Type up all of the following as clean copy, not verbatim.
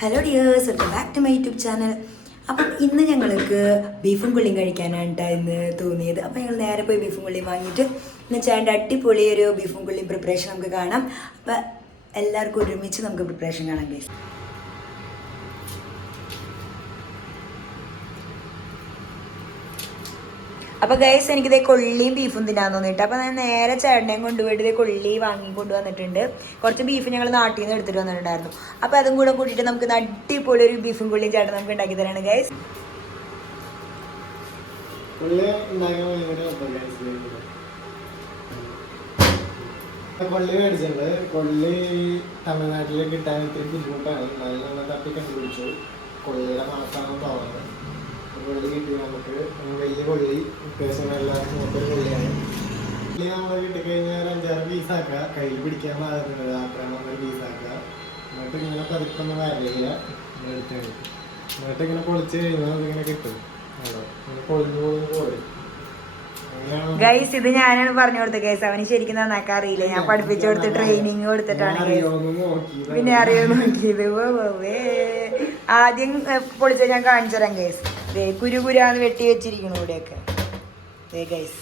Hello dears, welcome back to my YouTube channel. അപ്പം ഇന്ന് ഞങ്ങൾക്ക് ബീഫും കൊള്ളിയും കഴിക്കാനായിട്ടാണ് ഇന്ന് തോന്നിയത്. അപ്പോൾ ഞങ്ങൾ നേരെ പോയി ബീഫും കൊള്ളിയും വാങ്ങിയിട്ട് ഇന്ന് ചേട്ടൻ്റെ അടിപൊളി ഒരു ബീഫും കൊള്ളിയും പ്രിപ്പറേഷൻ നമുക്ക് കാണാം. അപ്പം എല്ലാവർക്കും ഒരുമിച്ച് നമുക്ക് പ്രിപ്പറേഷൻ കാണാം ഗൈസ്. അപ്പോൾ ഗൈസ് എനിക്കിതേ കൊള്ളിയും ബീഫും തിന്നാൻ തോന്നിയിട്ട് അപ്പോൾ ഞാൻ നേരെ ചേട്ടനെയും കൊണ്ടുപോയിട്ട് ഇതേ കൊള്ളി വാങ്ങി കൊണ്ടുവന്നിട്ടുണ്ട്. കുറച്ച് ബീഫ് ഞങ്ങൾ നാട്ടിൽ നിന്ന് എടുത്തിട്ട് വന്നിട്ടുണ്ടായിരുന്നു. അപ്പോൾ അതും കൂടെ കൂട്ടിയിട്ട് നമുക്ക് അടിപൊളി ഒരു ബീഫും കൊള്ളിയും ചേട്ടൻ നമുക്ക് ഉണ്ടാക്കി തരാണ് ഗൈസ്. കൊള്ളി മേടിച്ചിട്ടുണ്ട്. കൊള്ളി തമിഴ്നാട്ടിൽ കിട്ടാൻ ഇത്തിരി ബുദ്ധിമുട്ടാണ്. നല്ല തപ്പി കണ്ടുപിടിച്ചു. കൊള്ളിയുടെ മാസമാണ് തോന്നുന്നത്. കൊള്ളി കിട്ടി നമുക്ക്. വലിയ കൊള്ളി, അത്യാവശ്യം നല്ല മൂത്തൊരു കൊള്ളിയാണ്. കൊള്ളി നമ്മൾ കിട്ടിക്കഴിഞ്ഞാൽ ഒരു 5-6 പീസാക്കുക. കയ്യിൽ പിടിക്കാൻ പാകുന്നത് ആക്കണം. ഒരു പീസാക്കുക. എന്നിട്ട് ഇങ്ങനെ പതുക്കൊന്നും വരയില്ല. എടുത്ത് എന്നിട്ട് ഇങ്ങനെ പൊളിച്ച് കഴിയുമ്പോൾ അതിങ്ങനെ കിട്ടും. ഇങ്ങനെ പൊളിഞ്ഞു പൊളിഞ്ഞു പോരും. ഗൈസ് ഇത് ഞാനാണ് പറഞ്ഞു കൊടുത്തത് ഗൈസ്. അവന് ശരിക്കും നന്നാക്കാൻ അറിയില്ല. ഞാൻ പഠിപ്പിച്ചു കൊടുത്ത് ട്രെയിനിങ് കൊടുത്തിട്ടാണ് പിന്നെ അറിയാൻ നോക്കിയത്. ആദ്യം പൊളിച്ച ഞാൻ കാണിച്ചു തരാം ഗൈസ്. കുരുകുരാന്ന് വെട്ടി വെച്ചിരിക്കണു ഇവിടെയൊക്കെ. ഗൈസ്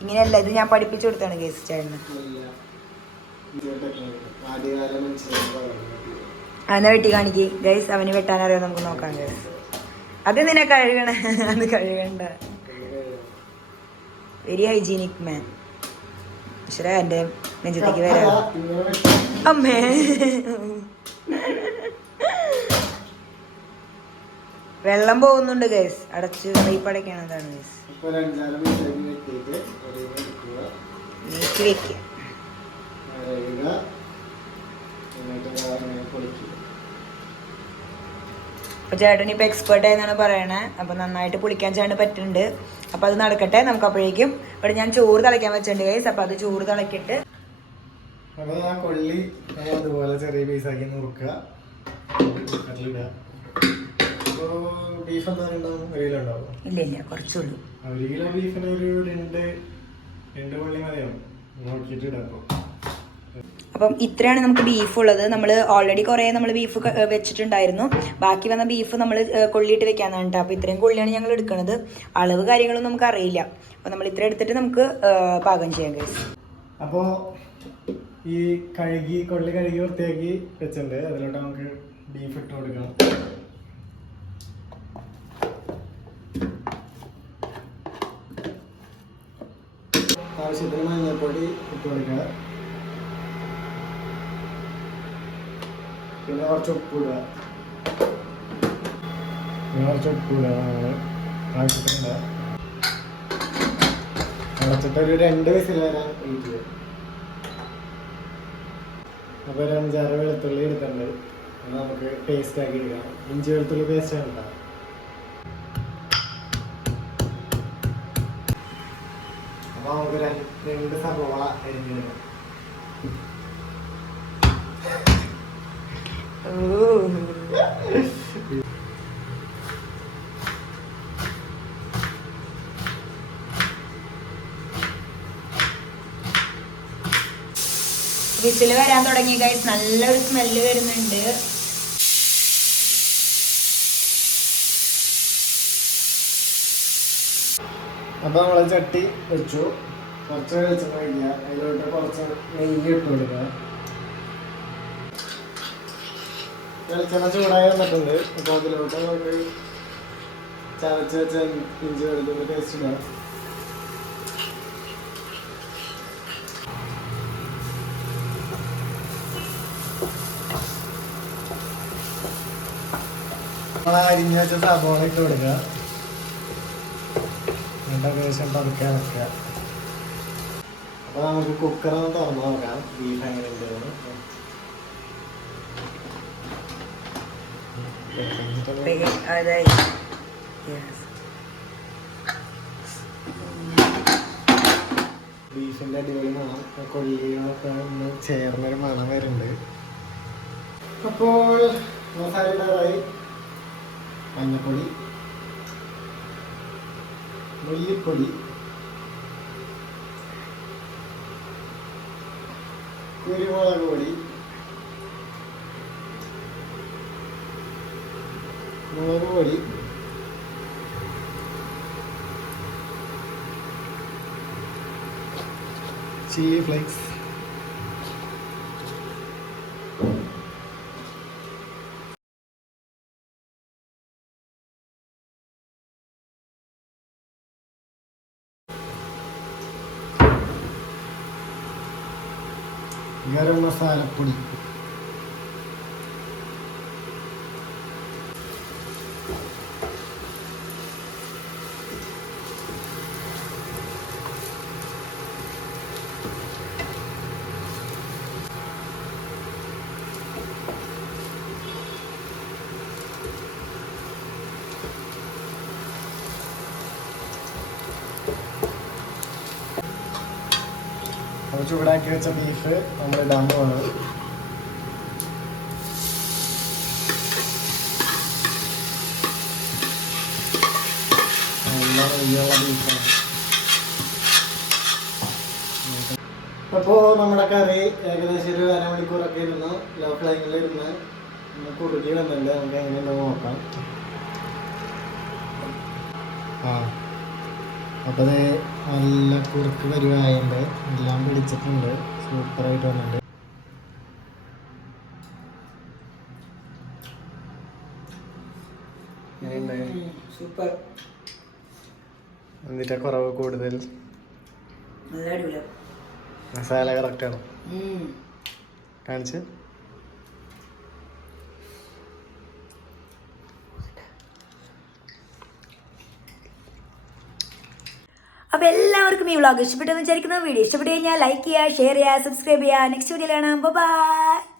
ഇങ്ങനെയല്ല, ഇത് ഞാൻ പഠിപ്പിച്ചു കൊടുത്താണ് ഗൈസ് ചേട്ടന്. അവനെ വെട്ടി കാണിക്ക് ഗൈസ്. അവന് വെട്ടാനറിയാം, നമുക്ക് നോക്കാം ഗൈസ്. അത് നിന്നെ കഴുകണ, അത് കഴുകണ്ട. വെരി ഹൈജീനിക് മാൻ. പക്ഷേ എൻ്റെ നെഞ്ചത്തേക്ക് വരാം. അമ്മേ വെള്ളം പോകുന്നുണ്ട് ഗൈസ്. അടച്ച് പടയ്ക്കാണ്. അതാണ് ഗൈസ്. നീക്കി വെക്കുക. അപ്പൊ ചേട്ടൻ ഇപ്പൊ എക്സ്പേർട്ട് ആയെന്നാണ് പറയണേ. അപ്പൊ നന്നായിട്ട് പൊളിക്കാൻ ചേട്ടന് പറ്റുന്നുണ്ട്. അപ്പൊ അത് നടക്കട്ടെ. നമുക്ക് അപ്പോഴേക്കും ഇവിടെ ഞാൻ ചോറ് തിളയ്ക്കാൻ വെച്ചിട്ടുണ്ട് ഗൈസ്. അപ്പൊ അത് ചോറ് തിളക്കിട്ട് കൊള്ളി അതുപോലെ ചെറിയ പീസാക്കി നുറുക്കുക. ബീഫ് എന്തായാലും ഇല്ല ഇല്ല, കുറച്ചുള്ളൂ. 1 കിലോ ബീഫിന് ഒരു 2 കൊള്ളി മതിയാവും. നോക്കിയിട്ട് ഇടാം. അപ്പം ഇത്രയാണ് നമുക്ക് ബീഫ് ഉള്ളത്. നമ്മൾ ഓൾറെഡി കുറേ നമ്മൾ ബീഫ് വെച്ചിട്ടുണ്ടായിരുന്നു. ബാക്കി വന്ന ബീഫ് നമ്മൾ കൊള്ളിയിട്ട് വെക്കാന്നാണ് കേട്ടോ. അപ്പോൾ ഇത്രയും കൊള്ളിയാണ് ഞങ്ങൾ എടുക്കുന്നത്. അളവ് കാര്യങ്ങളൊന്നും നമുക്ക് അറിയില്ല. അപ്പോൾ നമ്മൾ ഇത്ര എടുത്തിട്ട് നമുക്ക് പാകം ചെയ്യാം ഗൈസ്. അപ്പോൾ ഈ കൊള്ളി കഴുകി വൃത്തിയാക്കി വെച്ചിട്ടുണ്ട്. അതിലോട്ട് നമുക്ക് ബീഫ് ഇട്ട് കൊടുക്കണം. ആവശ്യത്തിന് മഞ്ഞൾപ്പൊടി ഇട്ട് കൊടുക്കുക. പിന്നെ കുറച്ച് ഉപ്പിടുക. ആവശ്യത്തിനുണ്ട്. അടച്ചിട്ട് ഒരു 2 വിസിൽ വരാൻ ഇരിക്കുക. അപ്പോൾ ഒരു 5-6 വെളുത്തുള്ളി എടുത്തിട്ടുണ്ട്. അത് നമുക്ക് പേസ്റ്റ് ആക്കി എടുക്കാം. ഇഞ്ചി വെളുത്തുള്ളി പേസ്റ്റ് ആണ് ഉണ്ടാകും. അപ്പോൾ നമുക്ക് 2 സവോള അരിഞ്ഞെടുക്കാം. വിസിൽ വരാൻ തുടങ്ങി ഗൈസ്. നല്ലൊരു സ്മെല്ല് വരുന്നുണ്ട്. അപ്പോൾ നമ്മൾ ചട്ടി വെച്ചു. കുറച്ച് വെളിച്ചെണ്ണ ഒഴിക്കുക. അതിലോട്ട് കുറച്ച് നെയ്യ് ഇട്ട് കൊടുക്കുക. വെളിച്ചെണ്ണ ചൂടായി വന്നിട്ടുണ്ട്. അപ്പോൾ അതിലോട്ട് നമുക്ക് ചതച്ച് വെച്ച ഇഞ്ചി വെളുത്തുള്ളി പേസ്റ്റ് ഇടാം. നമ്മൾ അരിഞ്ഞ് വെച്ച സവോള ഇട്ട് കൊടുക്കുക. ഏകദേശം പതുക്കെ വെക്കുക. അപ്പോൾ നമുക്ക് കുക്കറൊന്ന് തുറന്ന് നോക്കാം ബീഫ് എങ്ങനെ ഉണ്ടെന്ന്. ബീഫിൻ്റെ അടിപൊളി മണം, കൊള്ളികളൊക്കെ ഒന്ന് ചേർന്നൊരു മണം വരുന്നുണ്ട്. അപ്പോൾ മസാല ഇടാറായി. മഞ്ഞപ്പൊടി, മല്ലിപ്പൊടി, കുരുമുളക് പൊടി, മുളക് പൊടി, ചില്ലി ഫ്ലേക്സ്, ഗരം മസാലപ്പൊടി, നമ്മൾ ചൂടാക്കി വെച്ച ബീഫ് നമ്മൾ ഇടാൻ പോകുന്നത്. നല്ല നെയ്യുള്ള ബീഫാണ്. അപ്പോൾ നമ്മുടെ കറി ഏകദേശം ഒരു അരമണിക്കൂറൊക്കെ ഇരുന്ന് ലോ ഫ്ലെയിമിൽ ഇരുന്ന് കുറുകി വന്നിട്ടുണ്ട്. നമുക്ക് എങ്ങനെയുണ്ടെന്ന് നോക്കാം. അപ്പോൾ അത് നല്ല കുറുക്ക് പരിവായുണ്ട്, എല്ലാം പിടിച്ചിട്ടുണ്ട്, സൂപ്പറായിട്ട് വന്നിട്ടുണ്ട്. സൂപ്പർ. എന്നിട്ട് കുറവ് കൂടുതൽ, നല്ല അടിപൊളി. മസാല കറക്റ്റാണ്. കാണിച്ച് അപ്പോൾ എല്ലാവർക്കും ഈ വ്ളോഗ് ഇഷ്ടപ്പെട്ടെന്ന് വിചാരിക്കുന്നു. വീഡിയോ ഇഷ്ടപ്പെട്ടു കഴിഞ്ഞാൽ ലൈക്ക് ചെയ്യുക, ഷെയർ ചെയ്യുക, സബ്സ്ക്രൈബ് ചെയ്യുക. നെക്സ്റ്റ് വീഡിയോയിൽ കാണാം. ബൈ.